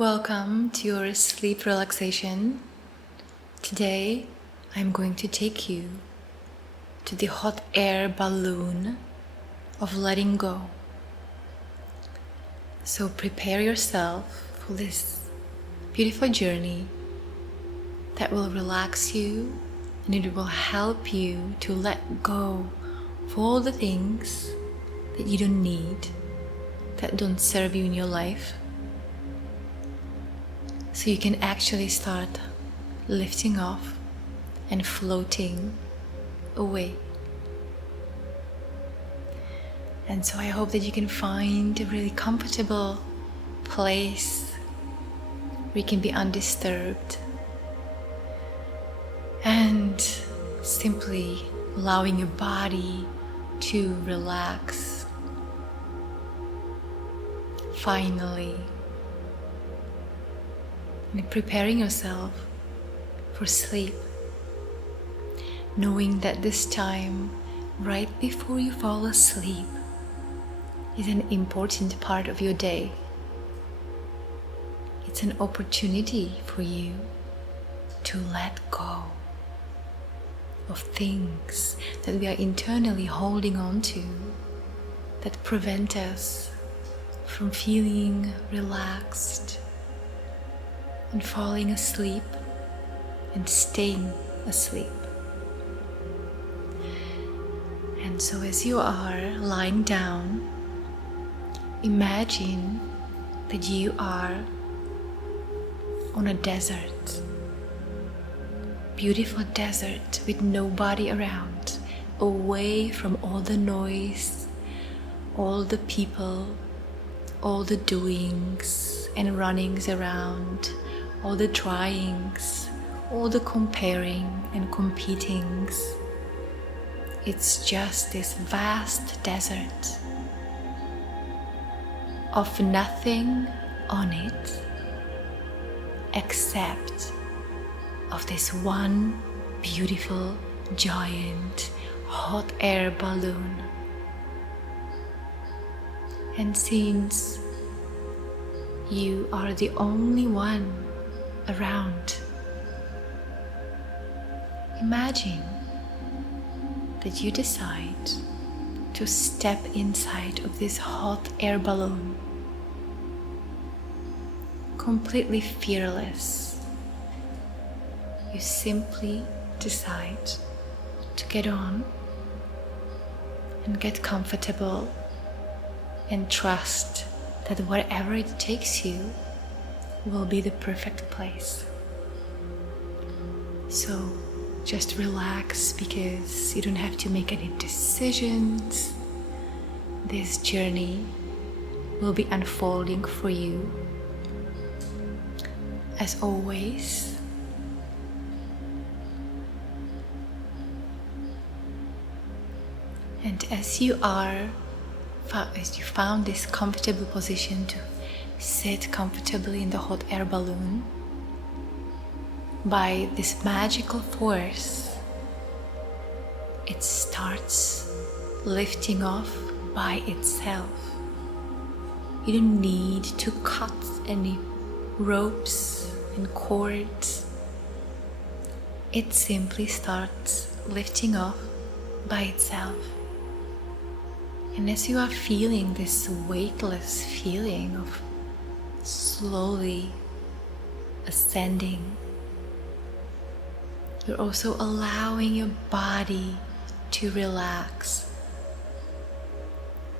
Welcome to your sleep relaxation. Today I'm going to take you to the hot air balloon of letting go. So prepare yourself for this beautiful journey that will relax you and it will help you to let go of all the things that you don't need, that don't serve you in your life. So you can actually start lifting off and floating away. And so I hope that you can find a really comfortable place where you can be undisturbed and simply allowing your body to relax. Finally. And preparing yourself for sleep, knowing that this time, right before you fall asleep, is an important part of your day. It's an opportunity for you to let go of things that we are internally holding on to that prevent us from feeling relaxed and falling asleep and staying asleep. And so as you are lying down, imagine that you are on a desert, beautiful desert with nobody around, away from all the noise, all the people, all the doings and runnings around, all the tryings, all the comparing and competings. It's just this vast desert of nothing on it except of this one beautiful, giant, hot air balloon. And since you are the only one around, imagine that you decide to step inside of this hot air balloon, completely fearless. You simply decide to get on and get comfortable and trust that wherever it takes you will be the perfect place. So just relax, because you don't have to make any decisions. This journey will be unfolding for you. As always, and as you found this comfortable position to sit comfortably in the hot air balloon, by this magical force, it starts lifting off by itself. You don't need to cut any ropes and cords. It simply starts lifting off by itself. And as you are feeling this weightless feeling of slowly ascending, you're also allowing your body to relax.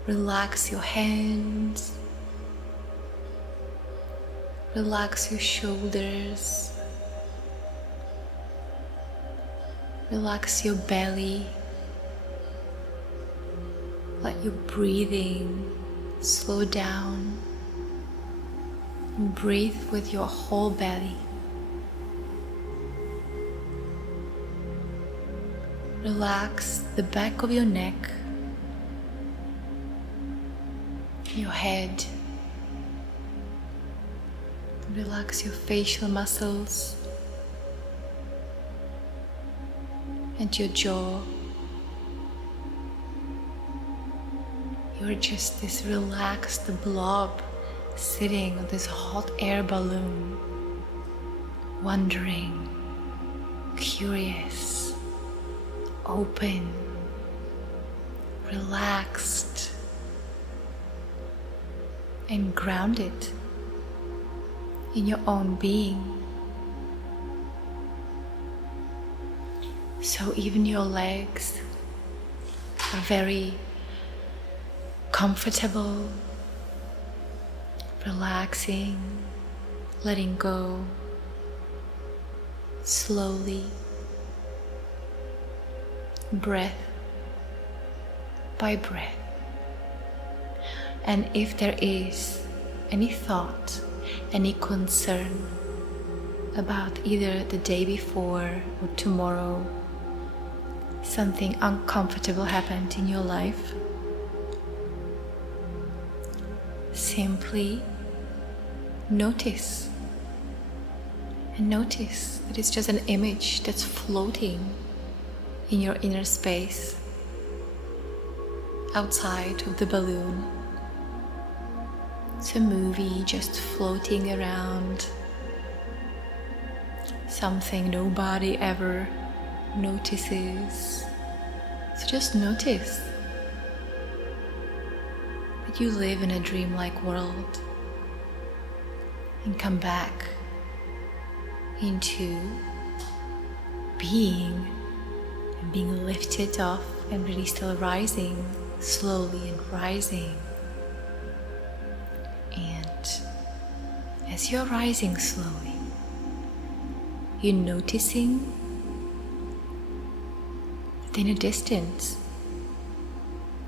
Relax your hands, relax your shoulders, relax your belly. Let your breathing slow down and breathe with your whole belly. Relax the back of your neck, your head. Relax your facial muscles and your jaw. You're just this relaxed blob sitting on this hot air balloon, wondering, curious, open, relaxed, and grounded in your own being. So even your legs are very comfortable, relaxing, letting go slowly, breath by breath. And if there is any thought, any concern about either the day before or tomorrow, something uncomfortable happened in your life, simply notice. And notice that it's just an image that's floating in your inner space, outside of the balloon. It's a movie just floating around, something nobody ever notices. So just notice that you live in a dreamlike world, and come back into being and being lifted off and really still rising, slowly and rising. And as you're rising slowly, you're noticing that in a distance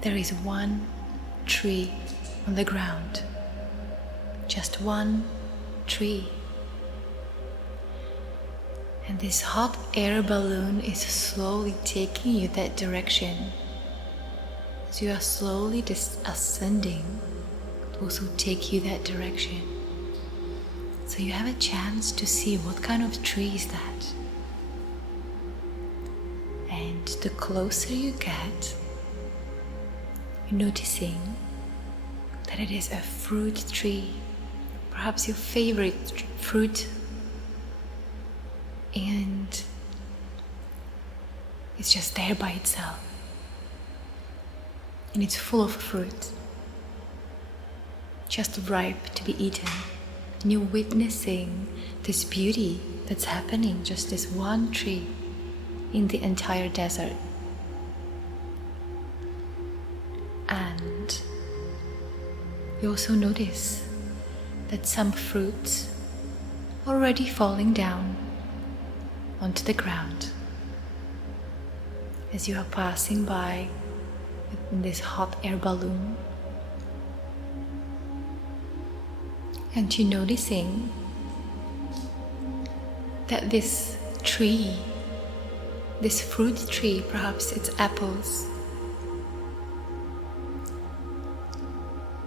there is one tree on the ground, just one tree. And this hot air balloon is slowly taking you that direction. As you are slowly ascending, it will also take you that direction. So you have a chance to see what kind of tree is that. And the closer you get, you're noticing that it is a fruit tree, perhaps your favorite fruit. And it's just there by itself, and it's full of fruit, just ripe to be eaten. And you're witnessing this beauty that's happening, just this one tree in the entire desert. And you also notice that some fruits are already falling down onto the ground as you are passing by in this hot air balloon. And you're noticing that this tree, this fruit tree, perhaps it's apples,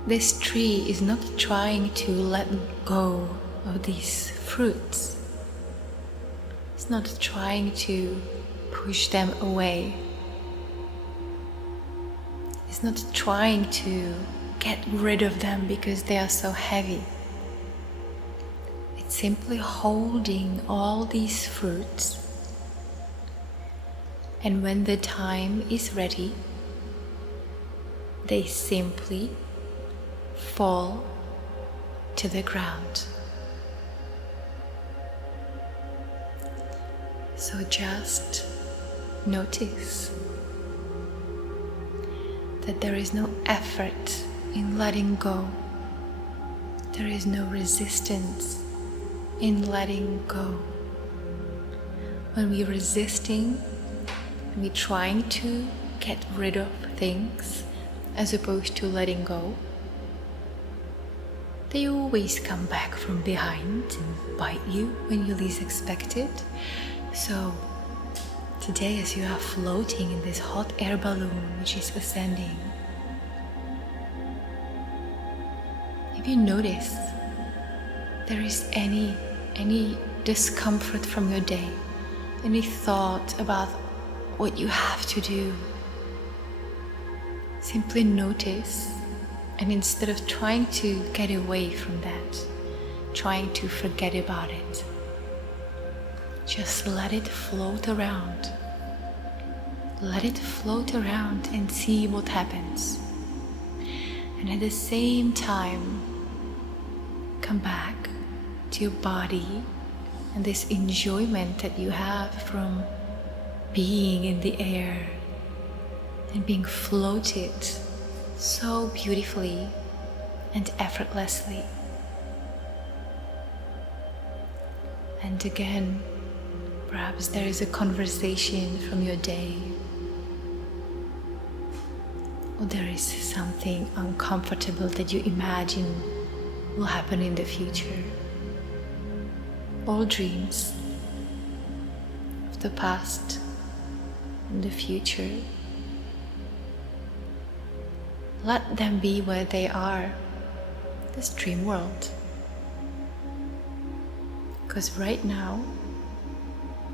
this tree is not trying to let go of these fruits. It's not trying to push them away. It's not trying to get rid of them because they are so heavy. It's simply holding all these fruits, and when the time is ready, they simply fall to the ground. So just notice that there is no effort in letting go. There is no resistance in letting go. When we're resisting, when we're trying to get rid of things as opposed to letting go, they always come back from behind and bite you when you least expect it. So today, as you are floating in this hot air balloon which is ascending, if you notice there is any discomfort from your day, any thought about what you have to do, simply notice And instead of trying to get away from that, trying to forget about it, just let it float around. Let it float around and see what happens. And at the same time, come back to your body and this enjoyment that you have from being in the air and being floated so beautifully and effortlessly. And again, perhaps there is a conversation from your day, or there is something uncomfortable that you imagine will happen in the future. All dreams of the past and the future, let them be where they are, this dream world. Because right now,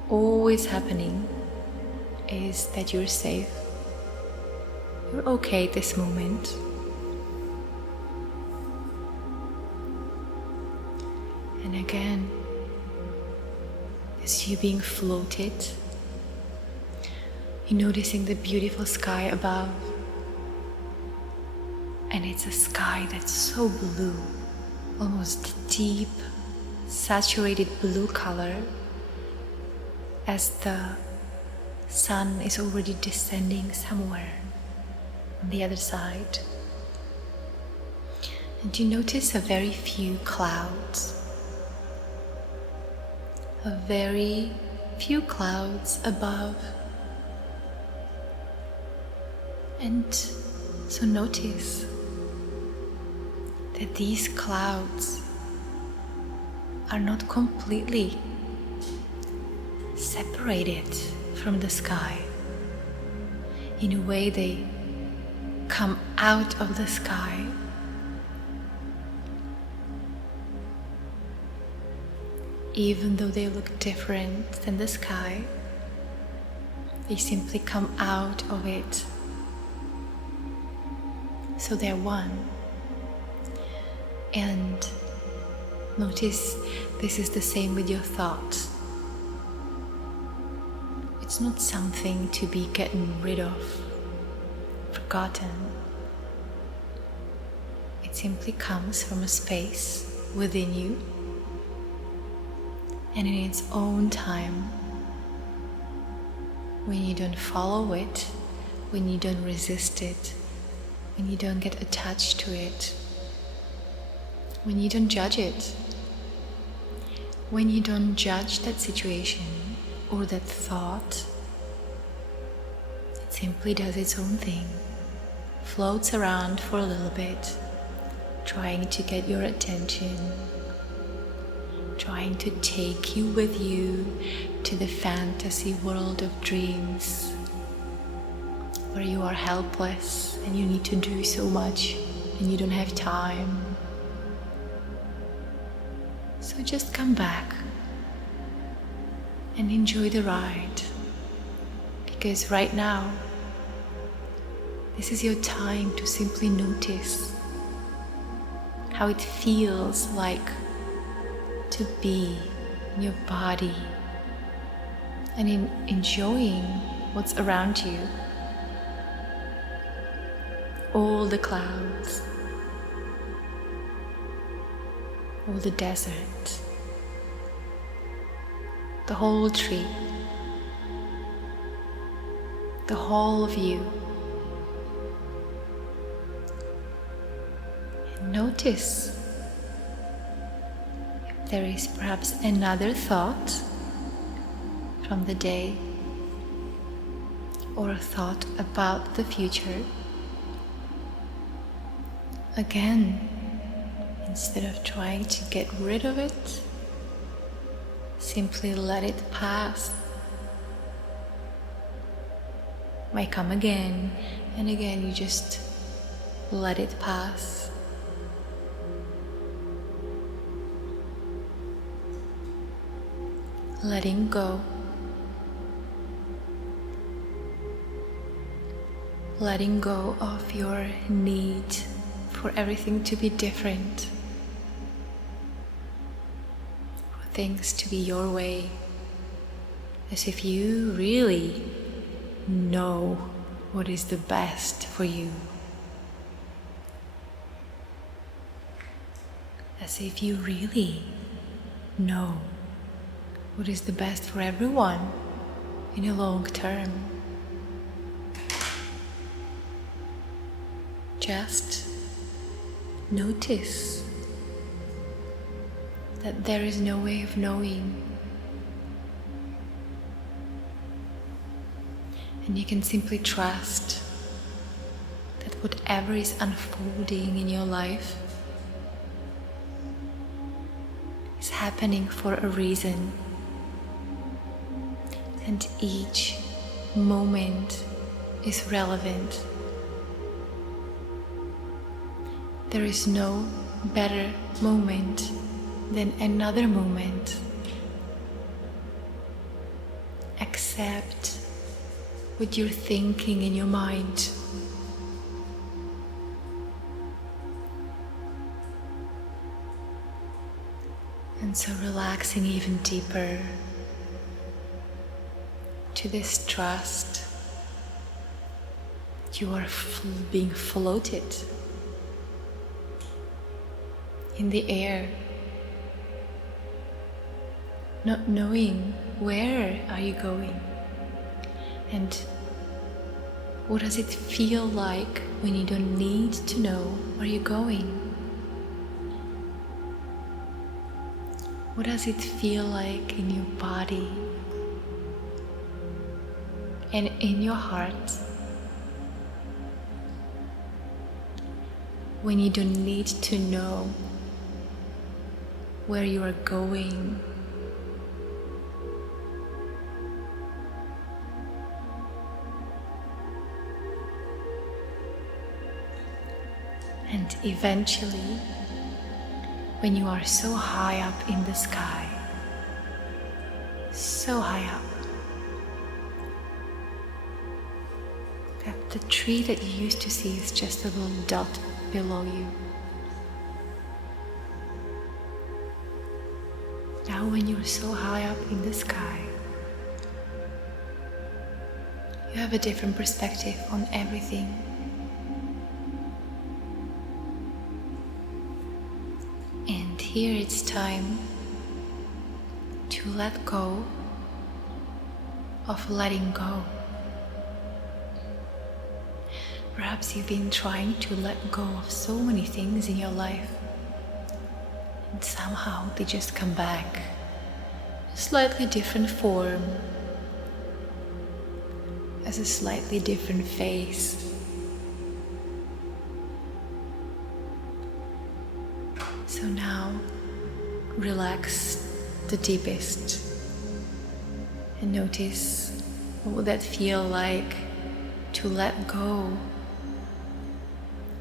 all is happening is that you're safe. You're okay at this moment. And again, as you being floated, you're noticing the beautiful sky above. And it's a sky that's so blue, almost deep, saturated blue color, as the sun is already descending somewhere on the other side. And you notice a very few clouds. A very few clouds above. And so notice that these clouds are not completely separated from the sky. In a way, they come out of the sky. Even though they look different than the sky, they simply come out of it. So they're one. And notice this is the same with your thoughts. It's not something to be gotten rid of, forgotten. It simply comes from a space within you, and in its own time, when you don't follow it, when you don't resist it, when you don't get attached to it, when you don't judge it, when you don't judge that situation or that thought, it simply does its own thing, floats around for a little bit, trying to get your attention, trying to take you with you to the fantasy world of dreams, where you are helpless and you need to do so much and you don't have time. So just come back and enjoy the ride, because right now this is your time to simply notice how it feels like to be in your body and in enjoying what's around you. All the clouds, all the desert, the whole tree, the whole of you. And notice if there is perhaps another thought from the day, or a thought about the future. Again, instead of trying to get rid of it, simply let it pass. Might come again and again, you just let it pass. Letting go. Letting go of your need for everything to be different, for things to be your way, as if you really know what is the best for you. As if you really know what is the best for everyone in the long term. Just notice that there is no way of knowing, and you can simply trust that whatever is unfolding in your life is happening for a reason, and each moment is relevant. There is no better moment than another moment. Accept what you're thinking in your mind. And so relaxing even deeper to this trust that you are being floated in the air, not knowing where are you going and what does it feel like when you don't need to know where you're going. What does it feel like in your body and in your heart when you don't need to know where you are going? And eventually, when you are so high up in the sky, so high up, that the tree that you used to see is just a little dot below you. Now when you're so high up in the sky, you have a different perspective on everything. And here it's time to let go of letting go. Perhaps you've been trying to let go of so many things in your life, and somehow they just come back, a slightly different form, as a slightly different face. So now, relax the deepest and notice what would that feel like to let go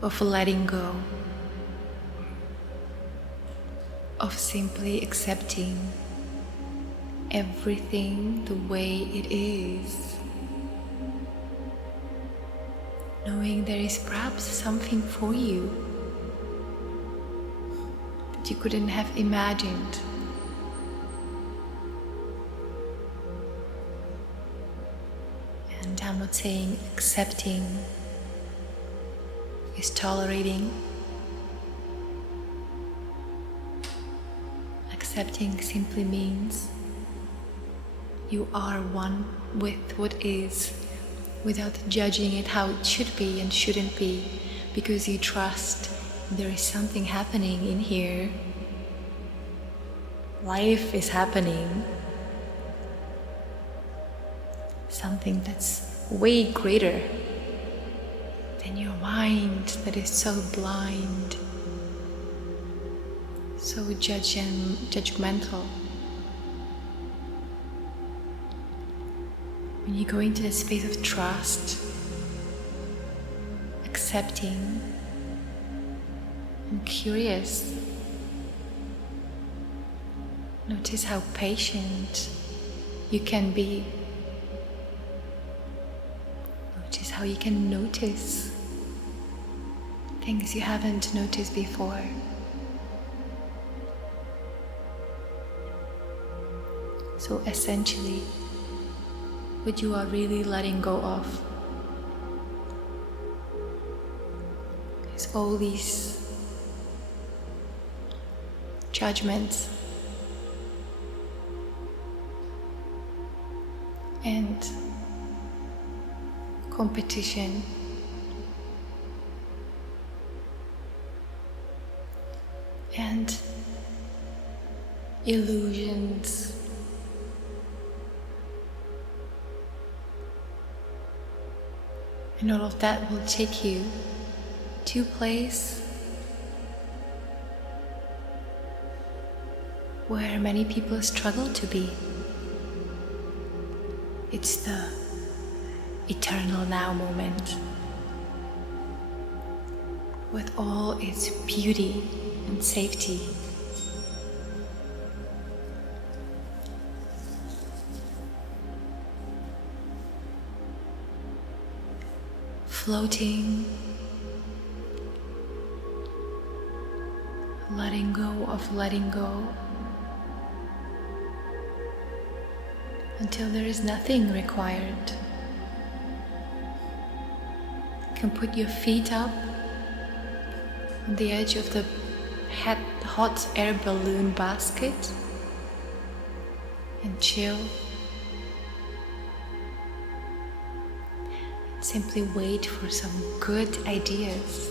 of letting go, of simply accepting everything the way it is, knowing there is perhaps something for you that you couldn't have imagined. And I'm not saying accepting is tolerating. Accepting simply means you are one with what is, without judging it how it should be and shouldn't be, because you trust there is something happening in here. Life is happening. Something that's way greater than your mind that is so blind, so judgmental. When you go into the space of trust, accepting and curious, notice how patient you can be. Notice how you can notice things you haven't noticed before. So essentially, what you are really letting go of is all these judgments and competition and illusions. And all of that will take you to a place where many people struggle to be. It's the eternal now moment, with all its beauty and safety. Floating, letting go of letting go, until there is nothing required. You can put your feet up on the edge of the hot air balloon basket and chill. Simply wait for some good ideas,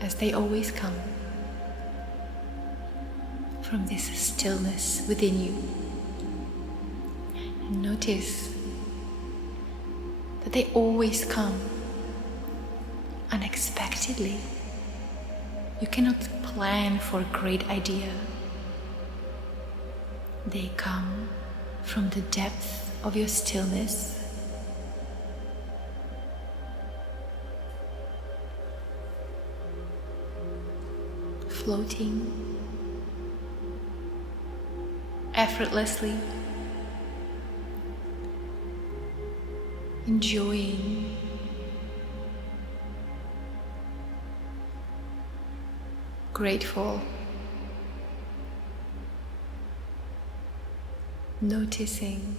as they always come from this stillness within you. And notice that they always come unexpectedly. You cannot plan for a great idea. They come from the depth of your stillness. Floating effortlessly, enjoying grateful, noticing